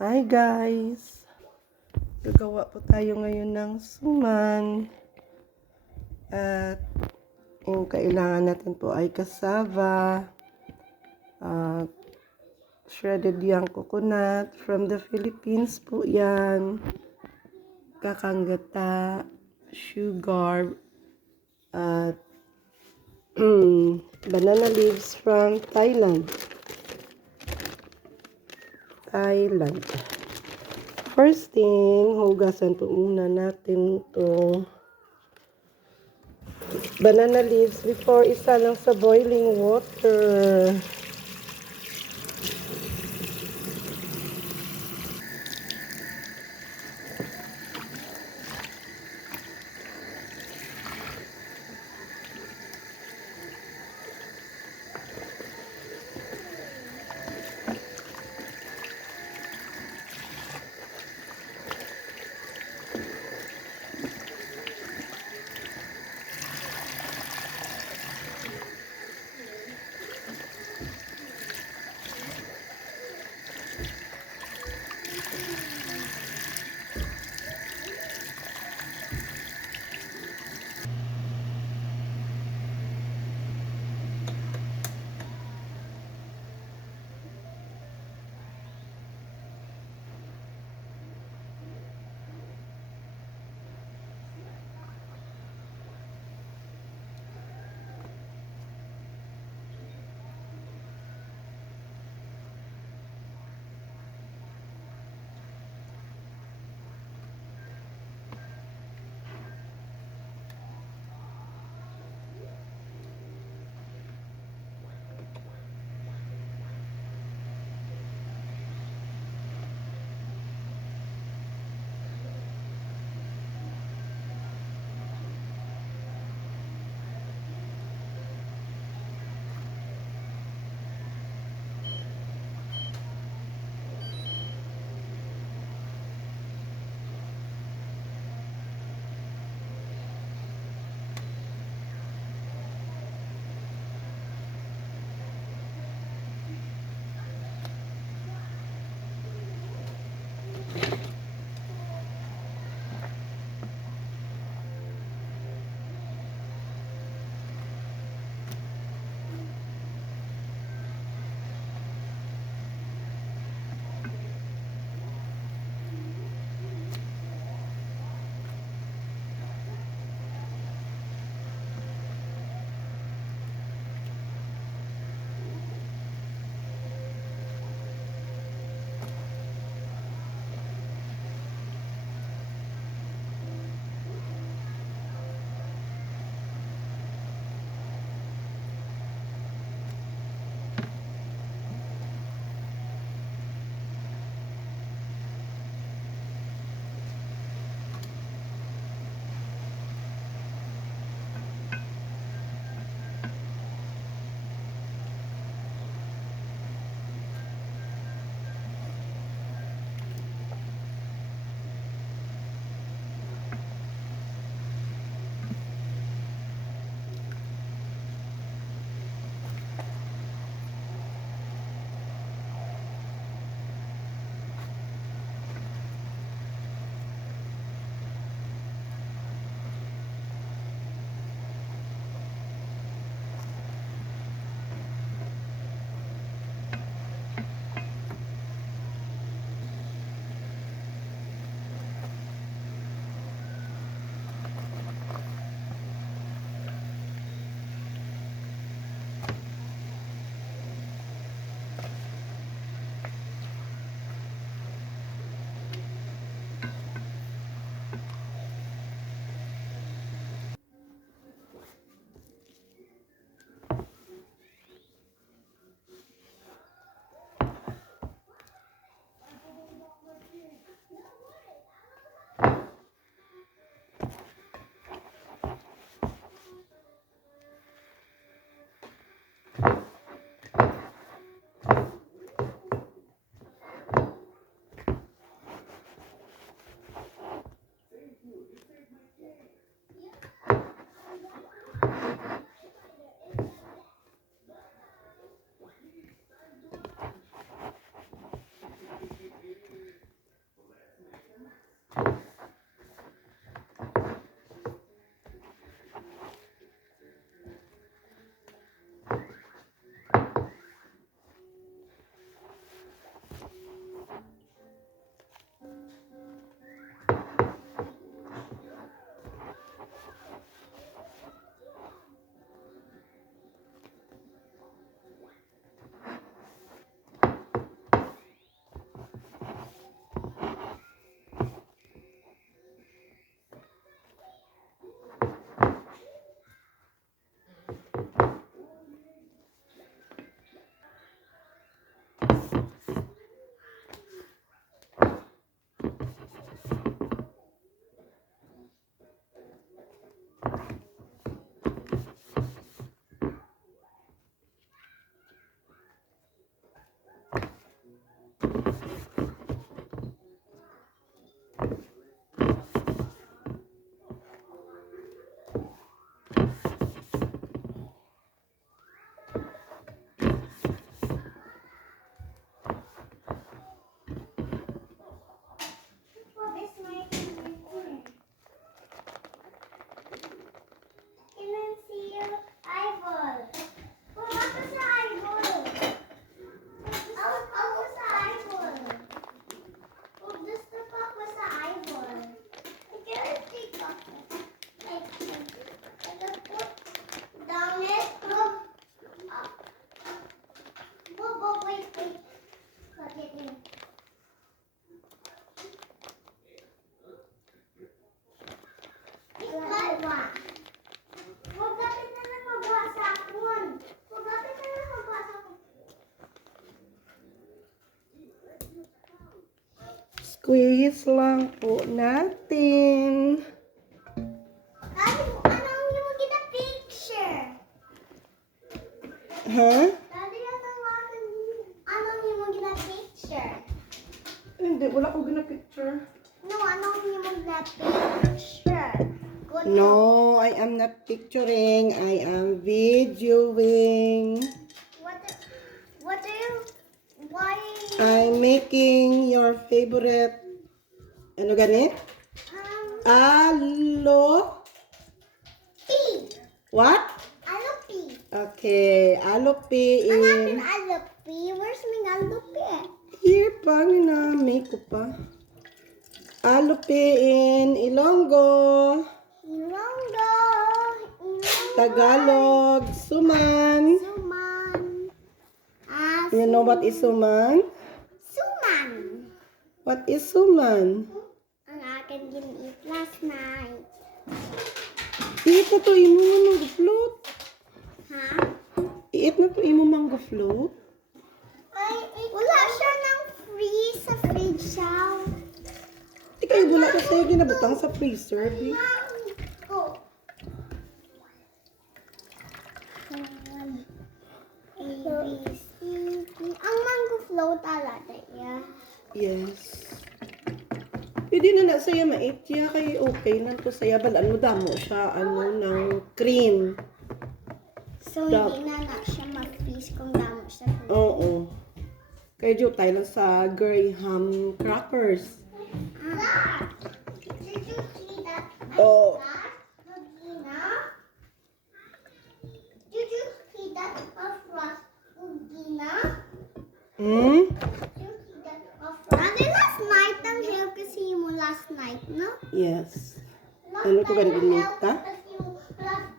Hi guys! Gagawa po tayo ngayon ng suman. At yung kailangan natin po ay cassava, shredded young coconut from the Philippines po yan, kakanggata, sugar, at banana leaves from Thailand. First thing, hugasan po muna natin itong banana leaves before isa lang sa boiling water. ba? Huwag kapit na lang mabasa akon. Huwag kapit na lang mabasa akon. Squeeze lang po natin. Daddy, anong yung kita picture? Ha? Daddy, anong yung kita picture? Hindi, wala ko gina-picture. No, anong yung kita picture? Good No, I am not picturing. I am videoing. What do you, why, I'm making your favorite. Ano ganit? Alo? P. What? Alopi. Okay, alopi Hanapin in... alopi. Where's my alopi? Here pa, na make ko pa. Alopi in Ilonggo. Ilonggo. Tagalog. Suman. Suman. You know what is suman? Suman. What is suman? Ang akin gin-eat last night. Iit na to imo mango float. Ha? Iit na to imo mango float. Wala siya ng free sa fridge siya. Di kayo wala ka sa'yo ginabutang sa freezer. Di. Mango. Ang mango float alata yeah. Yes. Pwede na sa'yo maitya kay okay na to saya. Balaan mo damo siya ano ng cream. So, hindi na siya ma-freeze kung damo siya. Oo. Kaya diyo tayo lang sa Graham crackers. Did you see that? Oh. Ugina? Did you see that of Ross Ugina? Hmm? Did you see that of Ross? Ate, last night, ang help kasi mo last night, no? Yes. Ano ko ganun nita?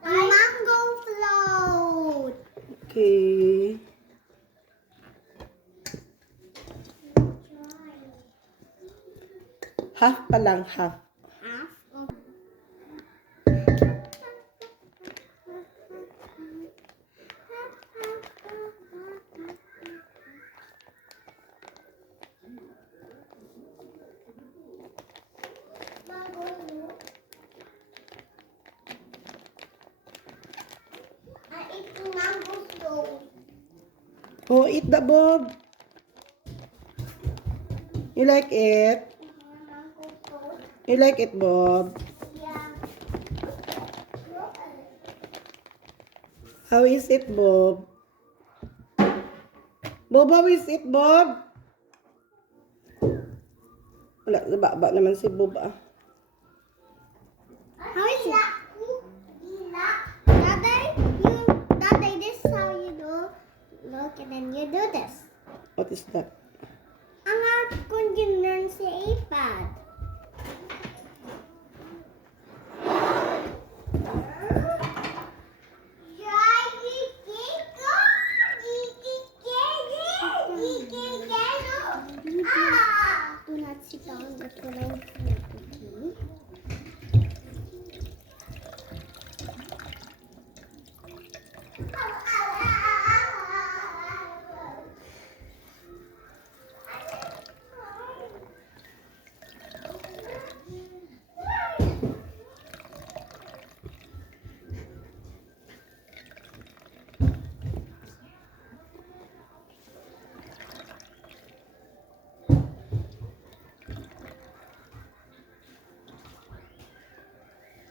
Ang mango float. Okay. Half pa lang, half. Half of ito mango float. Oh, eat the bob. You like it? Mango float. You like it, Bob? Yeah. How is it, Bob? Bob, how is it, Bob? Wala, baba naman si Bob, ah. How is it? Daday, Daday, this is how you do. Look, and then you do this. What is that? Ang akong gin-learn sa iPad. Do not sit down but when I'm cooking.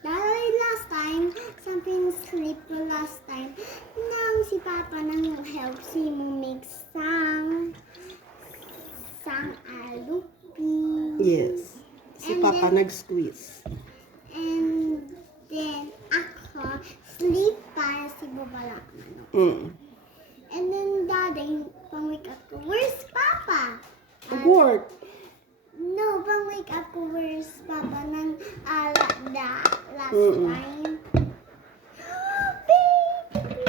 Dahil last time, something sleep last time, nang si Papa nang help si mo make sang alupi. Yes. Si And Papa then- nag-squeeze. And then ako, sleep para si Bubala. Mm. And then Daday, pang-wake up ko, where's Papa? Work. No, pang-wake up ko, where's Papa? Nang last Mm-mm. time. Baby,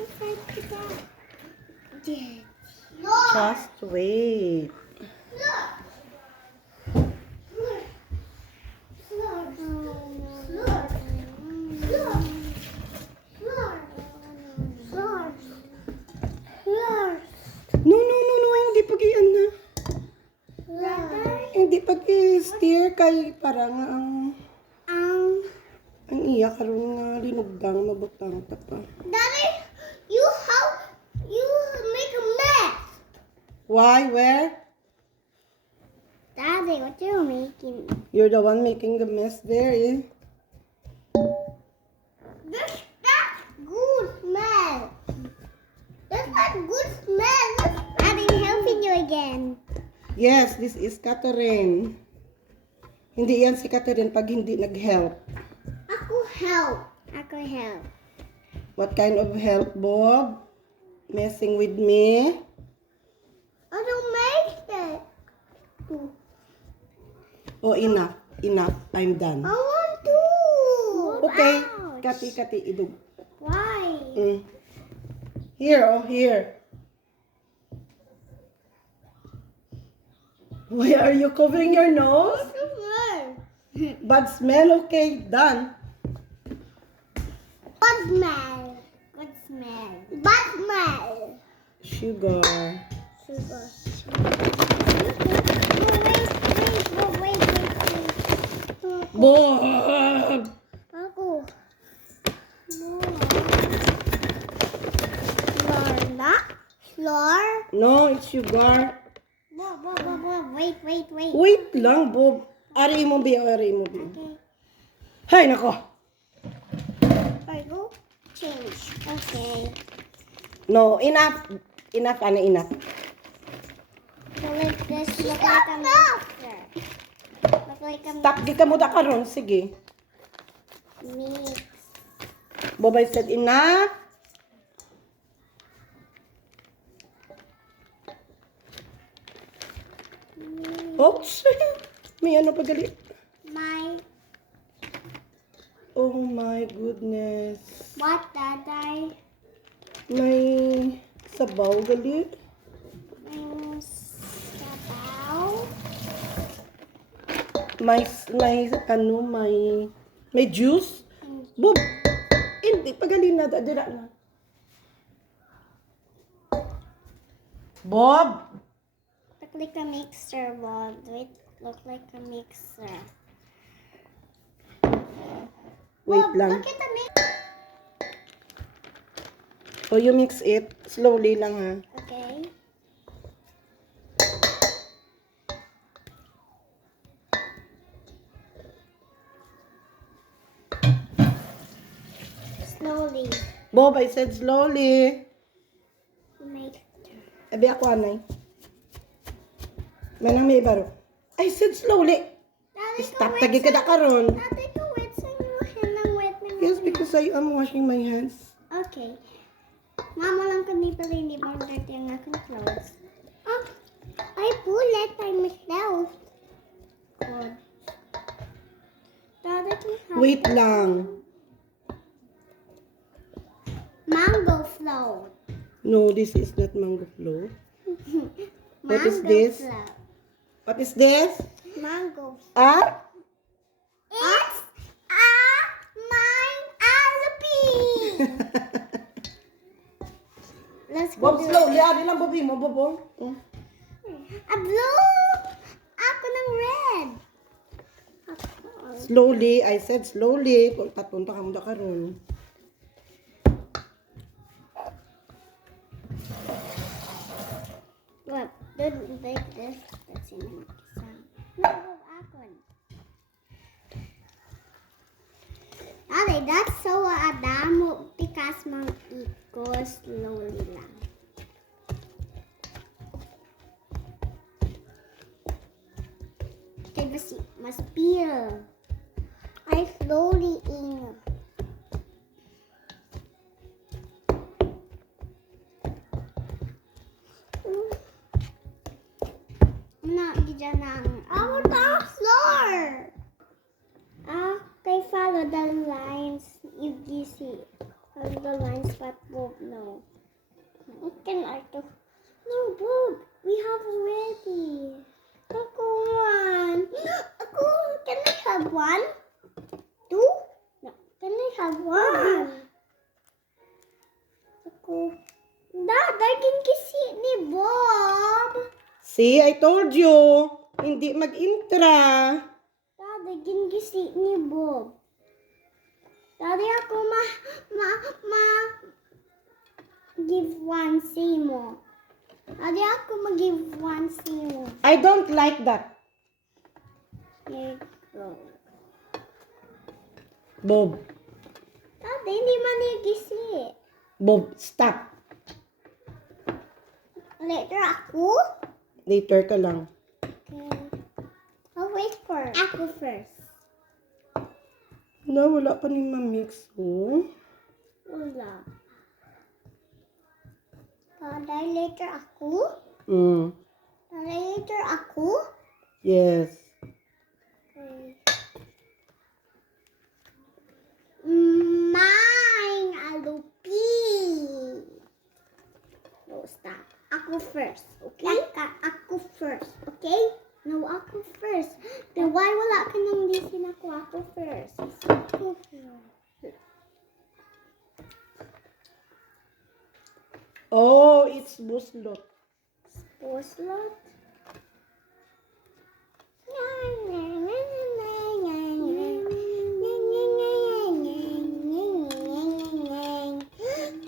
inside kita. Yes. Look! Just wait. Look! Look! Look! Look! Hindi pag i-steer kay parang Um, ang iya karon nga linugdang mabutang ta pa. Daddy, you make a mess. Why? Where? Daddy, what you making? You're the one making the mess there, eh? That's good smell. That's not good smell. Daddy, helping you again. Yes, this is Catherine. Hindi yan si Catherine pag hindi nag-help. Ako help. What kind of help, Bob? Messing with me? I don't make that. Oh, enough. Enough. I'm done. I want to. Okay. Ouch. Kati, idug. Why? Here, oh, here. Why are you covering your nose? Bad smell? Okay, done. Bad smell. Good smell. Bad smell. Sugar. Sugar. No, wait. Bob! Ako. Floor na? Floor? No, it's sugar. Bob. Wait. Wait lang, Bob. Ari mo, Bi. Okay. Hay, nako. I go change. Okay. No, enough. Enough, enough. So like this, look like a mixer. Look like a Stop, di ka mo da karon. Sige. mix. Bob, I said enough. Oops. May ano pa gali. My Oh my goodness. what Daday? May sabaw gali. Sabaw. May juice. Bob, hindi pa gali na. Dira na. Bob. Look like a mixer, Bob. Wait, look like a mixer. Wait Bob, lang. look at the mixer. So you mix it. Slowly lang ha. Okay. Slowly. Bob, I said slowly. Mixer. Abi ako anay. Manang may baro. I said slowly. Daddy, Stop tagi ka da karon. Daddy, go wait sa inyo. Hinang wait na Yes, because I am washing my hands. Okay. Mama lang kami pala hindi mo dirty ang aking clothes. Oh, I pull it by myself. Good. Daddy, can have Wait lang. mango float. No, this is not mango flow. What is Mango this? float. What is this? Mango. Ah? It's a mine alpine. Let's go Bob, do slowly. it. Abi lang, Bobby mo, Bobo. A blue. Ako ng red. Slowly. I said slowly. Kung tatunta ka mo da karon. What? Don't make this. That's in the sound. No, akon. Ale, that's so adamo because mang iko slowly lang. Okay, must peel. I slowly in. Not gidya nang. Our top floor. Kay follow the lines. You see. Follow the lines, but Bob no. Can I do? No, Bob. We have already. Ako one. Ako. Can I have one? Two? No. Can I have one? Ako. Dad, I can kisi ni Bob. See, I told you. Hindi mag-intra. Daddy, ginggisi ni Bob. Daddy, ako give one simo. Daddy, ako mag-give one simo. I don't like that. Here you go. Bob. Daddy, hindi man nagisi. Bob, stop. Later ako? Later ka lang. Okay. I'll wait for ako first. Na, wala pa ni ma-mix, oh. Wala. Daddy, later ako? Daddy, later ako? Yes. Okay. Mine, Alupi. No, stop. Ako first, okay? Ako first, okay? No, ako first. Then why wala ka nang lisin ako first? Ako first. Oh, it's buslot. Poslot?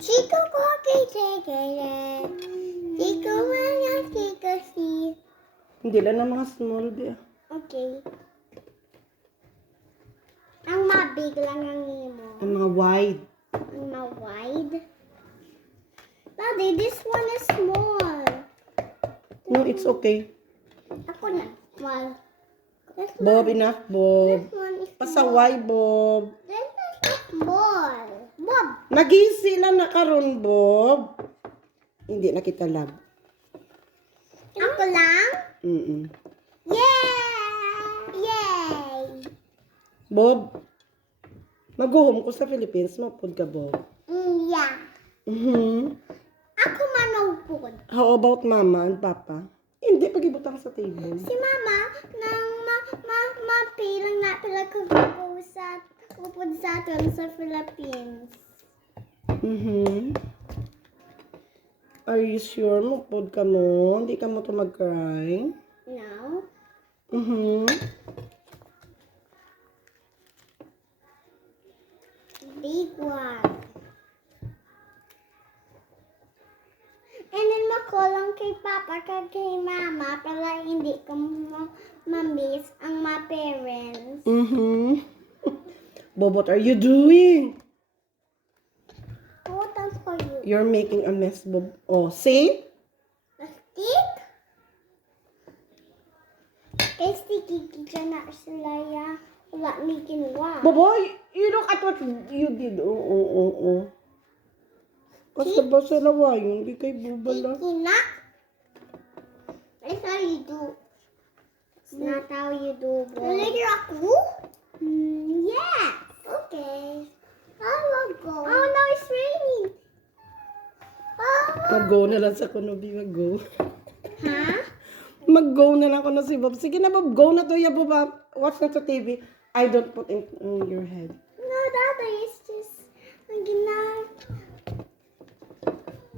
Chico Pocky Chicken. Chico Manya Chico Si. Hindi lang ng mga small, di. Okay. Ang mabig lang ang imo. Ang mga wide. Ang ma-wide. Daddy, this one is small. No, it's okay. Ako na. Small. This Bob, enough, Bob. one is small. Pasaway, Bob. This is small. Bob. Nagisi lang na karon, Bob. Hindi na kita love. Ako lang? Yay! Yay! Bob, mag-home ko sa Philippines, mapod ka, Bob. Yeah. Ako manupod. How about mama and papa? Hindi, pag-ibutang sa table. Si mama, nang mapilang na pala ko sa upod sa atin sa Philippines. Are you sure mapod ka mo? Hindi ka mo to mag-cry? No? Big one. And then makulang kay Papa kag kay Mama para hindi ko ma-miss ang mga parents. Bob, what are you doing? What else for you? You're making a mess, Bob. Oh, see? The stick? Kay sticky kita na sila ya. Wala ni kinuha. Boboy, you look at what you did. Oh. Basta ba sa lawayon? Hindi kay bubala. Sticky na? That's how you do. It's not how you do, bro. Later ako? Yeah. Okay. I will go. Oh no, it's raining. Mag-go na lang sa kunubi, mag-go. Huh? Mag-go na lang ako na si Bob. Sige na, Bob, go na to ya, Bob. Watch na to TV. I don't put in your head. No, Dada, it's just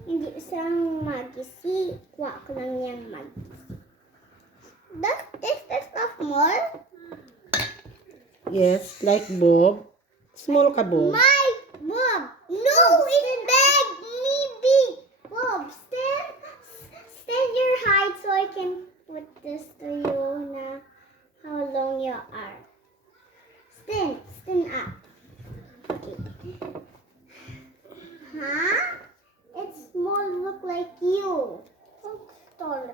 hindi isang magisi. Kuha ko lang yung magisi. This stuff more? Yes, like Bob. Small ka, Bob. My Bob! No, it's big! Me big! Bob, stand your height so I can put this to you na how long you are. Stand up. Okay. Huh? It's small, look like you. Look taller.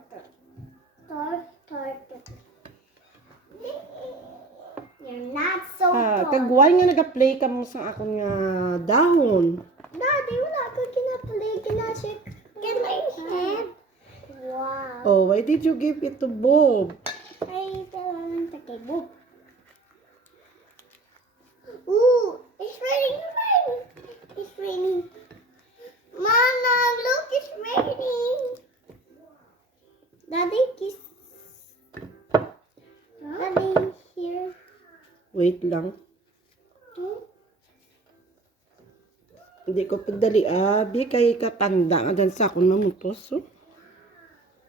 You're not so tall. Kagway nga nag-play ka mo sa akong nga dahon. Daddy, wala ko kinaplay, kinashik. Get my head. Wow. Oh, why did you give it to Bob? Ay, talagang kay Bob. Ooh, it's raining. It's raining. Mama, look, it's raining. Daddy, kiss. Daddy, here. Wait lang. Hindi ko pagdali, abi, kay katanda nga dyan sa akong namutos. Oh.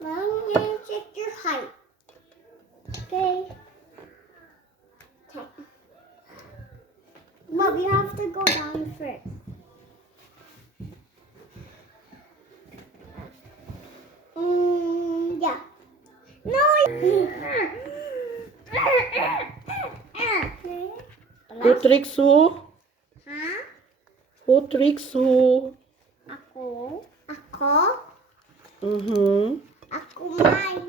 Mom, I'm gonna check your height. Okay. Mom, you have to go down first. Yeah. No. Who tricks who? Huh? Who tricks who? Ako? Ako? Mm-hmm. Ako mine.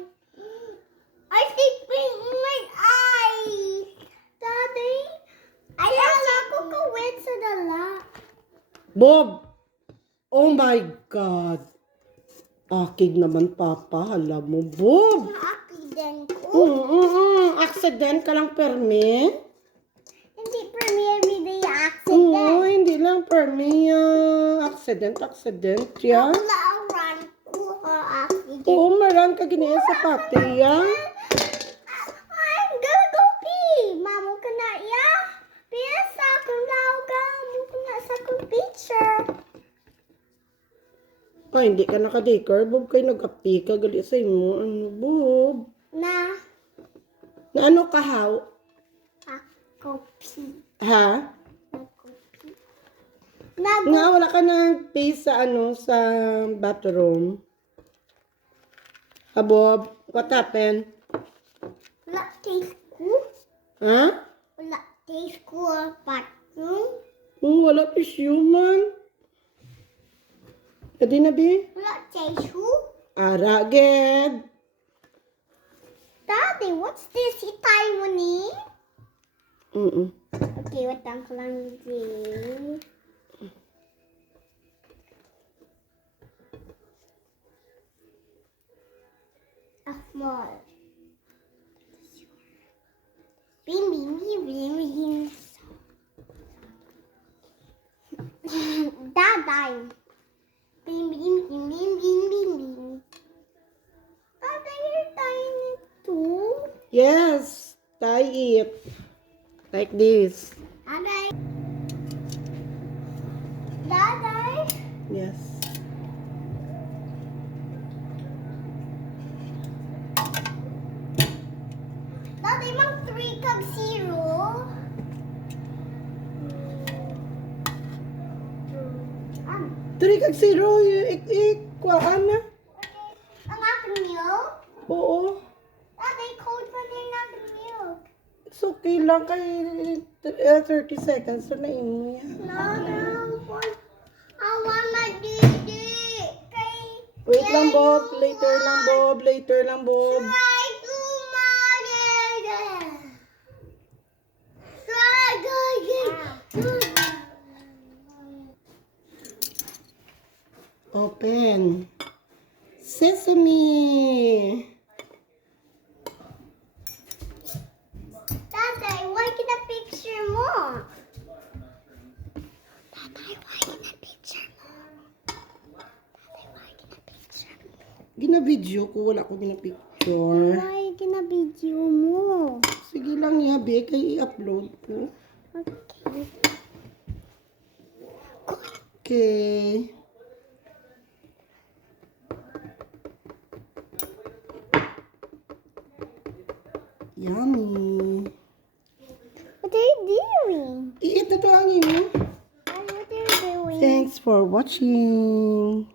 I think my eyes. Daddy. Ayaw ako kawin sa dala. Bob! Oh my God! Akig naman, Papa. Hala mo, Bob! Accident ko. Accident ka lang, permi? Hindi premier everyday Oo, accident. hindi lang permi. Accident, ya. Wala ang run ko accident. Oo, maran ka ginaya sa pati, ya. I'm gonna go pee. Mamo ka na, ya. Piyasa kung lauga mo ka na sa picture. Ay, hindi ka nakadikar, Bob. Kayo nag-api ka. Gali sa imo. Ano, Bob? Na Na ano ka, how? ako pee. Ha? Ako pee. Nga, wala ka nang pay sa ano, sa bathroom. Ha, Bob? What happened? Wala taste ko. Ha? Wala taste ko bathroom. Wala pa human. Adi na, Bi? Wala taste ko. Araged. Daddy, what's this? Itay mo ni? Okay, wait lang ko lang din. A small. Bing, bing, bing, bing, bing. Daday. Bing, bing, bing, bing, bing, bing, bing. Daday, you're tiny too. Yes. Tie it. Like this. Daday. Daday. Yes. Daday, mang 3 kag 0. Three kag zero. Kuhaan na. Okay. Ang aking milk. Oo. Daday, cold pa din aking milk. It's okay lang kay 30 seconds na imo yan. I wanna didi. Kay Wait lang, Bob. Later lang, Bob. Later lang, Bob. try to mother. Try to Open. Sesame. Daday, why kita picture mo? Daday, why kita picture mo? Daday, why kita picture mo? Gina-video ko. Wala ko gina-picture. Why kita video mo? Sige lang, yabi. Kay i-upload ko. Okay. Okay. Yummy. What are you doing? Iit na to ang imo. What are you doing? Thanks for watching.